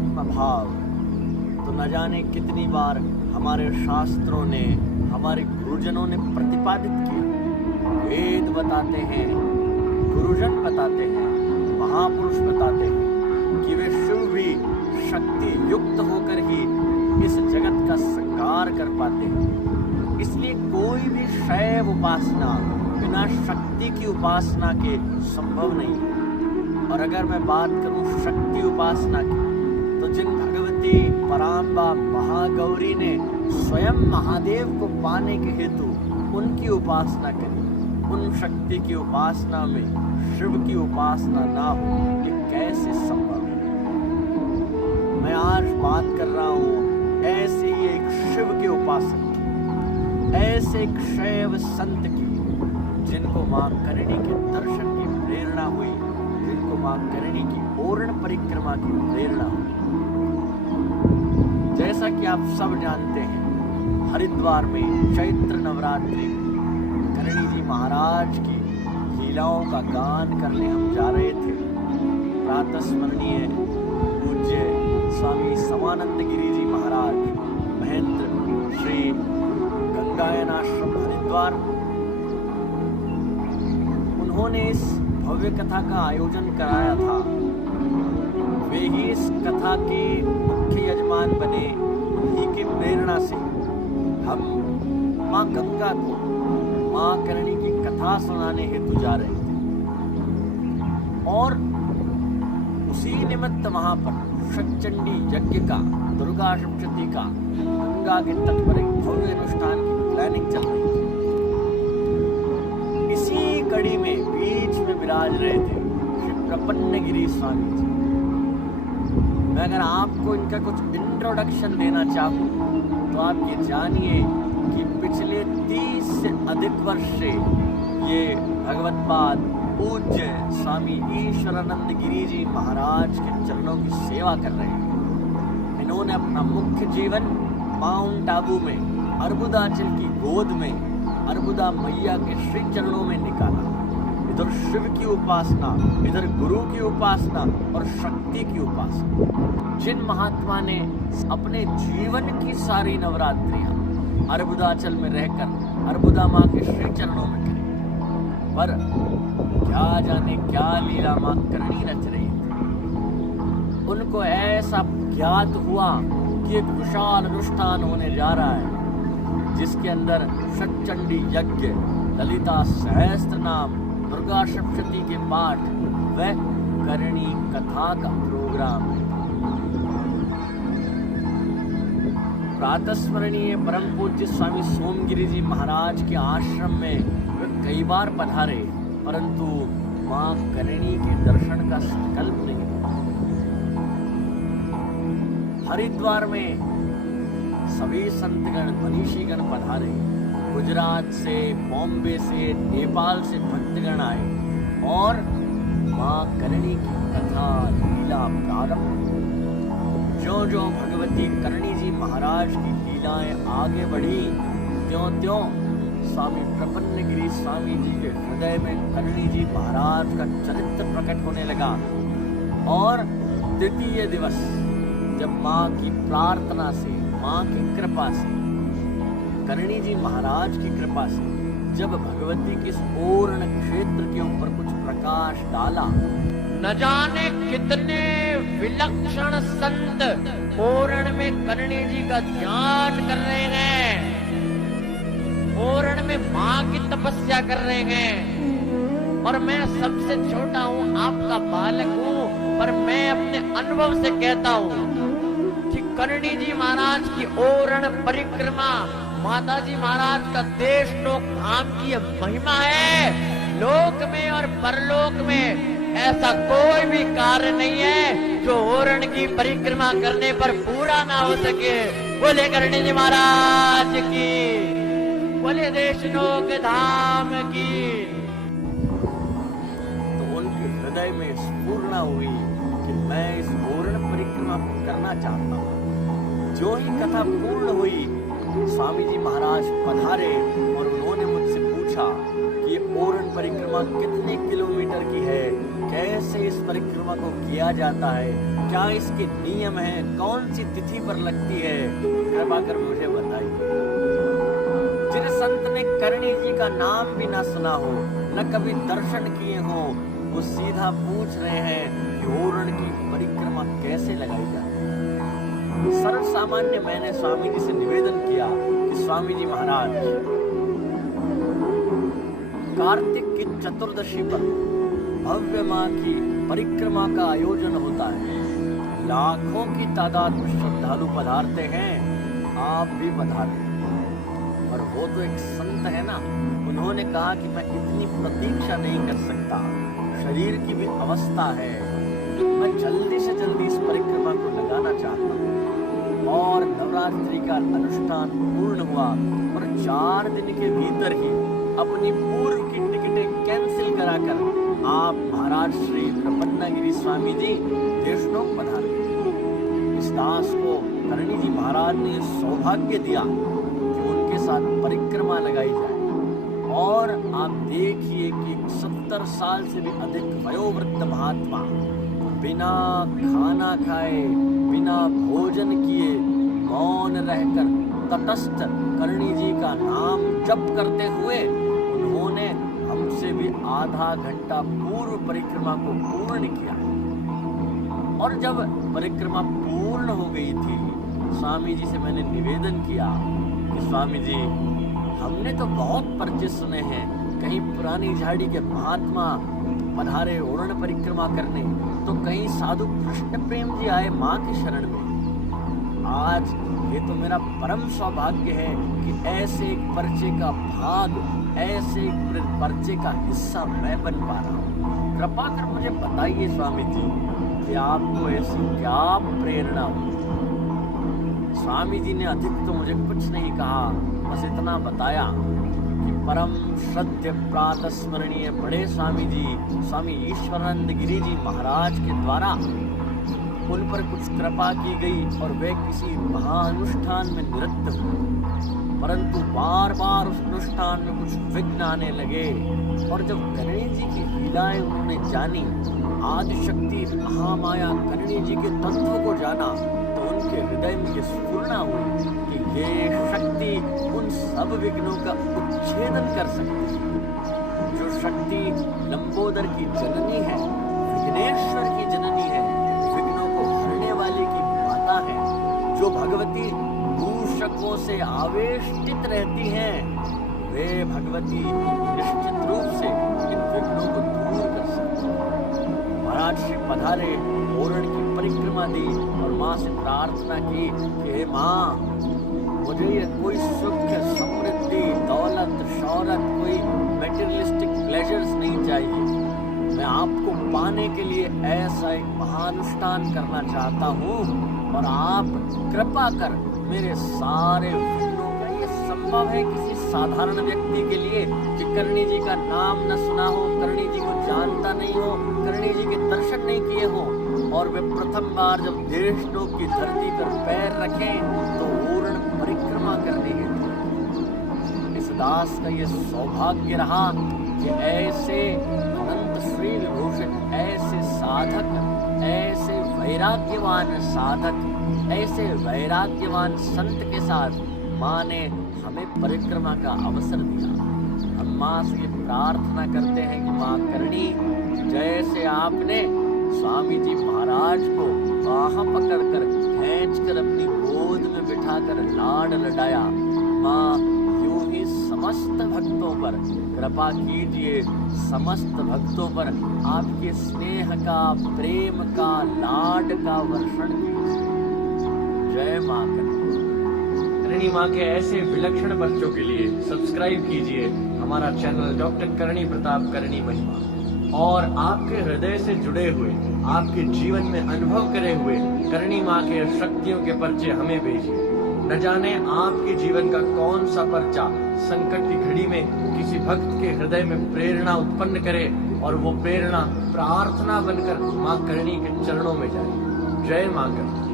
अध्यात्म भाव तो न जाने कितनी बार हमारे शास्त्रों ने, हमारे गुरुजनों ने प्रतिपादित किया। वेद बताते हैं, गुरुजन बताते हैं, महापुरुष बताते हैं कि वे शिव भी शक्ति युक्त होकर ही इस जगत का संहार कर पाते हैं। इसलिए कोई भी शैव उपासना बिना शक्ति की उपासना के संभव नहीं है। और अगर मैं बात करूं शक्ति उपासना की, तो जिन भगवती पराम्बा महागौरी ने स्वयं महादेव को पाने के हेतु उनकी उपासना करी, उन शक्ति की उपासना में शिव की उपासना ना हो, ये कैसे संभव है? मैं आज बात कर रहा हूँ ऐसे ही एक शिव के उपासक की, ऐसे एक शैव संत की, जिनको मां करणी के दर्शन की प्रेरणा हुई, जिनको मां करणी की पूर्ण परिक्रमा की प्रेरणा हुई। जैसा कि आप सब जानते हैं, हरिद्वार में चैत्र नवरात्रि में करणी जी महाराज की लीलाओं का गान करने हम जा रहे थे। प्रातः स्मरणीय पूज्य स्वामी समानंद गिरी जी महाराज, महेंद्र श्री गंगायन आश्रम हरिद्वार, उन्होंने इस भव्य कथा का आयोजन कराया था। वे ही इस कथा के मुख्य यजमान बने। उन्हीं के प्रेरणा से हम माँ गंगा को, माँ करणी की कथा सुनाने हेतु जा रहे थे। और उसी निमित्त वहां पर शतचंडी यज्ञ का, दुर्गा सप्तशती का, गंगा के तट पर एक भव्य अनुष्ठान की प्लानिंग चल रही थी। इसी कड़ी में बीच में विराज रहे थे श्री प्रपन्नगिरी स्वामी जी। मैं अगर आपको इनका कुछ इंट्रोडक्शन देना चाहूँ तो आप ये जानिए कि पिछले 30 से अधिक वर्ष से ये भगवत्पाद पूज्य स्वामी ईश्वरानंद गिरी जी महाराज के चरणों की सेवा कर रहे हैं। इन्होंने अपना मुख्य जीवन माउंट आबू में अर्बुदाचल की गोद में अर्बुदा मैया के श्री चरणों में निकाला। इधर शिव की उपासना, इधर गुरु की उपासना और शक्ति की उपासना। जिन महात्मा ने अपने जीवन की सारी नवरात्रियां अर्बुदाचल में रहकर अर्बुदा माँ के श्री चरणों में करी, पर क्या जाने क्या लीला माँ करणी रच रही थी। उनको ऐसा ज्ञात हुआ कि एक विशाल अनुष्ठान होने जा रहा है, जिसके अंदर शतचंडी यज्ञ, ललिता सहस्त्र नाम, दुर्गा सप्तशती के पाठ व करणी कथा का प्रोग्राम है। प्रातः स्मरणीय परम पूज्य स्वामी सोमगिरी जी महाराज के आश्रम में वे कई बार पधारे, परंतु मां करणी के दर्शन का संकल्प नहीं। हरिद्वार में सभी संतगण, मनीषीगण पधारे। गुजरात से, बॉम्बे से, नेपाल से भक्तगण आए और मां करणी की कथा लीला प्रारंभ। ज्यों ज्यों भगवती करणी जी महाराज की लीलाएं आगे बढ़ी, त्यों त्यों स्वामी प्रपन्नगिरी स्वामी जी के हृदय में करणी जी महाराज का चरित्र प्रकट होने लगा। और द्वितीय दिवस जब माँ की प्रार्थना से, माँ की कृपा से, करणी जी महाराज की कृपा से जब भगवती के इस पूर्ण क्षेत्र के ऊपर कुछ प्रकाश डाला, न जाने कितने विलक्षण संत पूर्ण में करणी जी का ध्यान कर रहे हैं, पूर्ण में माँ की तपस्या कर रहे हैं। और मैं सबसे छोटा हूँ, आपका बालक हूँ, पर मैं अपने अनुभव से कहता हूँ कि करणी जी महाराज की पूर्ण परिक्रमा, माता जी महाराज का देश लोक धाम की महिमा है। लोक में और परलोक में ऐसा कोई भी कार्य नहीं है जो ओरण की परिक्रमा करने पर पूरा ना हो सके। बोले करणी जी महाराज की, बोले देश लोक धाम की। तो उनके हृदय में स्फूर्णा हुई कि मैं इस ओरण परिक्रमा को करना चाहता हूँ। जो ही कथा पूर्ण हुई, स्वामी जी महाराज पधारे और उन्होंने मुझसे पूछा कि ये ओरण परिक्रमा कितने किलोमीटर की है, कैसे इस परिक्रमा को किया जाता है, क्या इसके नियम हैं, कौन सी तिथि पर लगती है, कृपा कर मुझे बताइए। जिन संत ने करणी जी का नाम भी ना सुना हो, न कभी दर्शन किए हो, वो सीधा पूछ रहे हैं कि ओरण की परिक्रमा कैसे लगाई जाए। सर्व सामान्य मैंने स्वामी जी से निवेदन किया कि स्वामी जी महाराज, कार्तिक की चतुर्दशी पर भव्य मां की परिक्रमा का आयोजन होता है। लाखों की तादाद में श्रद्धालु पधारते हैं, आप भी पधारें। और वो तो एक संत है ना, उन्होंने कहा कि मैं इतनी प्रतीक्षा नहीं कर सकता, शरीर की भी अवस्था है, मैं जल्दी से जल्दी इस परिक्रमा को लगाना चाहता हूँ। और नवरात्रि का अनुष्ठान पूर्ण हुआ और 4 दिन के भीतर ही अपनी पूर्व की टिकटें कैंसिल कराकर आप महाराज श्री प्रपन्नागिरी स्वामी जी देशनोक पधारे। इस दास को करणी जी महाराज ने सौभाग्य दिया कि उनके साथ परिक्रमा लगाई जाए। और आप देखिए कि 70 साल से भी अधिक वयोवृद्ध महात्मा बिना खाना खाए, बिना भोजन किए, मौन रहकर तटस्थ करणी जी का नाम जप करते हुए उन्होंने हमसे भी आधा घंटा पूर्व परिक्रमा को पूर्ण किया। और जब परिक्रमा पूर्ण हो गई थी, स्वामी जी से मैंने निवेदन किया कि स्वामी जी, हमने तो बहुत पर्चे सुने हैं, कहीं पुरानी झाड़ी के महात्मा पधारे ओरण परिक्रमा करने, तो कहीं साधु कृष्ण प्रेम जी आए माँ की शरण में। आज ये तो मेरा परम सौभाग्य है कि ऐसे एक पर्चे का भाग, ऐसे एक पर्चे का हिस्सा मैं बन पा रहा हूँ। कृपा कर मुझे बताइए स्वामी जी कि आपको ऐसी क्या प्रेरणा हुई। स्वामी जी ने अधिक तो मुझे कुछ नहीं कहा, बस इतना बताया कि परम श्रद्धेय प्रातः स्मरणीय बड़े स्वामी जी, स्वामी ईश्वरानंद गिरी जी महाराज के द्वारा उन पर कुछ कृपा की गई और वे किसी महाअनुष्ठान में निरत हुए, परंतु बार बार उस अनुष्ठान में कुछ विघ्न आने लगे। और जब करणी जी की लीलाएं उन्होंने जानी, आदिशक्ति महामाया करणी जी के तत्व को जाना, तो उनके हृदय में ये स्फुरना हुई कि ये शक्ति उन सब विघ्नों का उच्छेदन कर सकती है। जो शक्ति लंबोदर की जननी है, विघ्नेश्वर की जननी है, विघ्नों को हरने वाले की माता है, जो भगवती दूषकों से आवेष्टित रहती हैं, वे भगवती निश्चित रूप से इन विघ्नों को दूर कर सकती हैं। महाराज श्री पधारे, ओरण की परिक्रमा दी और माँ से प्रार्थना की कि हे माँ, मुझे ये कोई सुख, समृद्धि, दौलत, शौहरत, कोई मेटेरियलिस्टिक प्लेजर्स नहीं चाहिए। मैं आपको पाने के लिए ऐसा एक महानुष्ठान करना चाहता हूँ और आप कृपा कर मेरे सारे विघ्नों का, ये संभव है किसी साधारण व्यक्ति के लिए कि करणी जी का नाम न सुना हो, करणी जी को जानता नहीं हो, करणी जी के दर्शन नहीं किए हो, और वे प्रथम बार जब देशनोक की धरती पर पैर रखें तो ओरण परिक्रमा करने के लिए इस दास का ये सौभाग्य रहा कि ऐसे अनंत श्री विभूषित, ऐसे साधक, ऐसे वैराग्यवान साधक, ऐसे वैराग्यवान संत के साथ माँ ने हमें परिक्रमा का अवसर दिया। हम माँ से प्रार्थना करते हैं कि माँ करणी, जैसे आपने स्वामी जी महाराज को बाह पकड़कर खींचकर अपनी गोद में बिठाकर लाड लडाया, माँ यूं ही समस्त भक्तों पर कृपा कीजिए, समस्त भक्तों पर आपके स्नेह का, प्रेम का, लाड का वर्षण कीजिए। जय माँ करणी माँ के ऐसे विलक्षण बच्चों के लिए सब्सक्राइब कीजिए हमारा चैनल डॉक्टर करणी प्रताप करणी महिमा, और आपके हृदय से जुड़े हुए, आपके जीवन में अनुभव करे हुए करणी माँ के शक्तियों के पर्चे हमें भेजिए। न जाने आपके जीवन का कौन सा पर्चा संकट की घड़ी में किसी भक्त के हृदय में प्रेरणा उत्पन्न करे और वो प्रेरणा प्रार्थना बनकर माँ करणी के चरणों में जाए। जय माँ करणी।